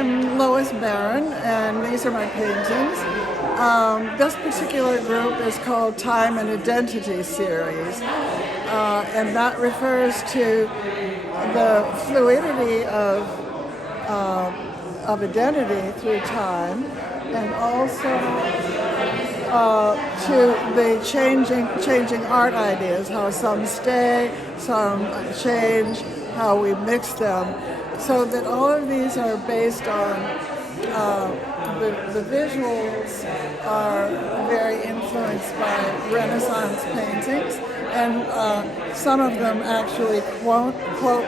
I'm Lois Barron, and these are my paintings. This particular group is called Time and Identity Series, and that refers to the fluidity of identity through time, and also to the changing art ideas, how some stay, some change, how we mix them, so that all of these are based on the visuals are very influenced by Renaissance paintings, and some of them actually quote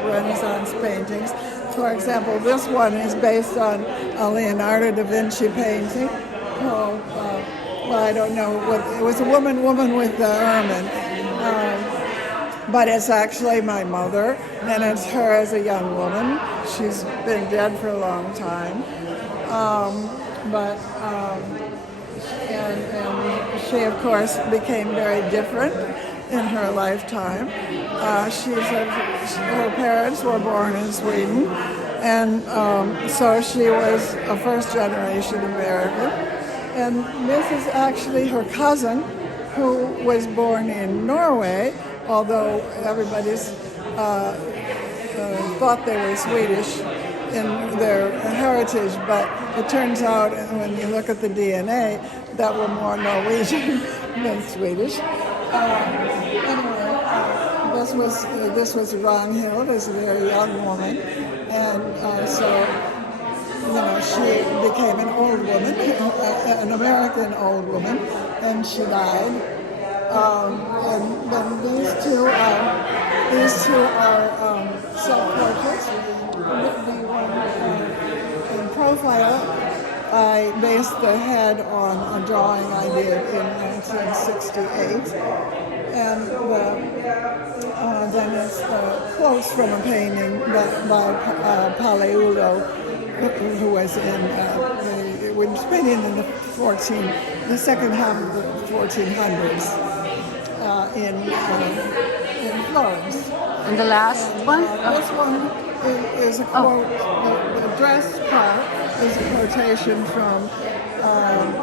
Renaissance paintings. For example, this one is based on a Leonardo da Vinci painting called, well, I don't know what, it was a woman with the ermine. But it's actually my mother, and it's her as a young woman. She's been dead for a long time. And she, of course, became very different in her lifetime. Her parents were born in Sweden, and so she was a first-generation American. And this is actually her cousin, who was born in Norway, although everybody's thought they were Swedish in their heritage, but it turns out when you look at the DNA that we're more Norwegian than Swedish. Anyway, this was Ragnhild as a very young woman, and so she became an old woman, an American old woman, and she died. And then these two are self-portraits. The one in profile, I based the head on a drawing I did in 1968, and then it's quotes from a painting by Palaiulo, who was was painted in the second half of the 1400s in Florence. And the last one? This one is a quote. The dress part is a quotation from.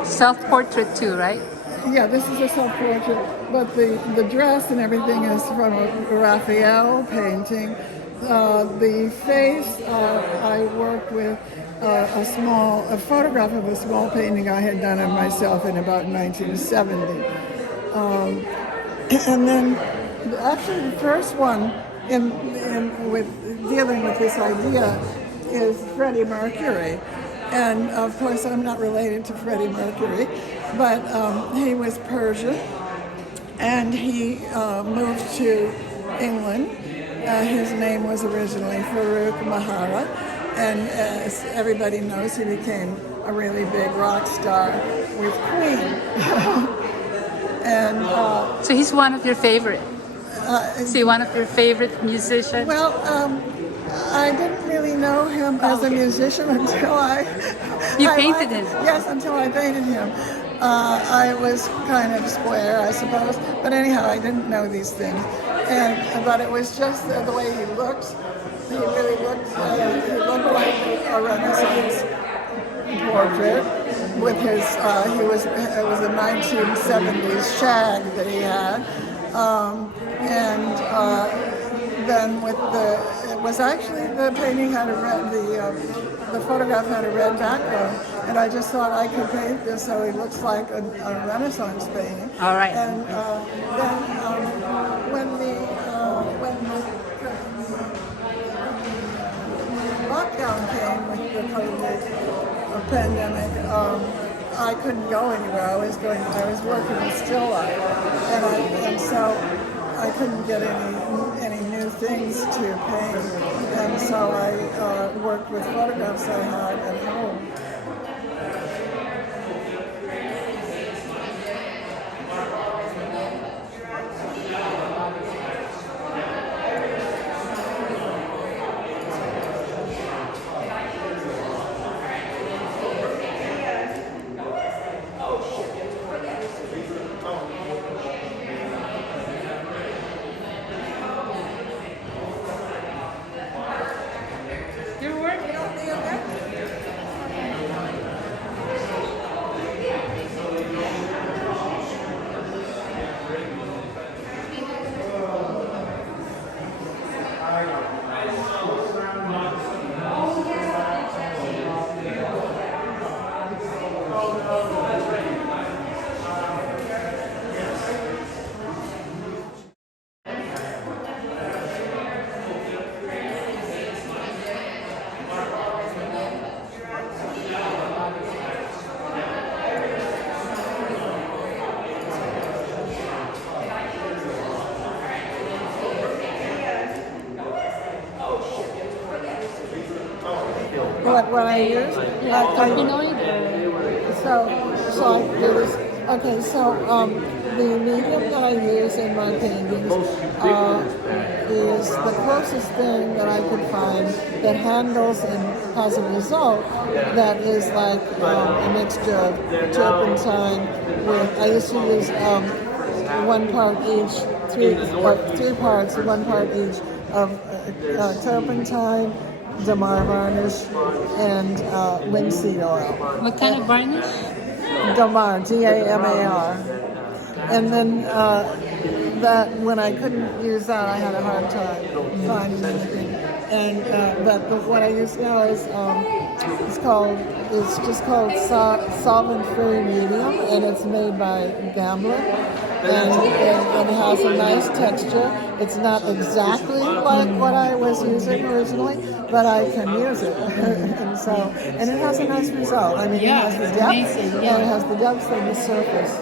Self-portrait too, right? Yeah, this is a self-portrait, but the dress and everything is from a Raphael painting. The face, I worked with a photograph of a small painting I had done of myself in about 1970. And then, actually, the first one with dealing with this idea is Freddie Mercury. And of course, I'm not related to Freddie Mercury, but he was Persian, and he moved to England. His name was originally Farooq Mahara, and as everybody knows, he became a really big rock star with Queen. And so he's one of your favorite. Is he one of your favorite musicians? Well, I didn't really know him as a musician until You painted him? Yes, until I painted him. I was kind of square, I suppose. But anyhow, I didn't know these things. But it was just the way he looked. He really looked like a Renaissance portrait with his, it was a 1970s shag that he had. Then it was actually, the painting had the photograph had a red background, and I just thought I could paint this so it looks like a Renaissance painting. All right. And then when the lockdown came with the COVID pandemic, I couldn't go anywhere. I was working with still life, and so I couldn't get any new things to paint, and so I worked with photographs I had at home. What I use? So I do this. Okay, so the medium that I use in my paintings is the closest thing that I could find that handles and has a result that is like a mixture of turpentine with. I used to use 1 part each, three parts, 1 part each of turpentine, Damar varnish, and linseed oil. What kind of varnish? Damar, D-A-M-A-R. And then that when I couldn't use that, I had a hard time finding anything. And but what I use now is it's just called solvent-free medium, and it's made by Gambler, and it has a nice texture. It's not exactly like what I was using originally, but I can use it, and it has a nice result. I mean, Yeah, it has the it's depth, amazing, yeah. and it has the depth of the surface.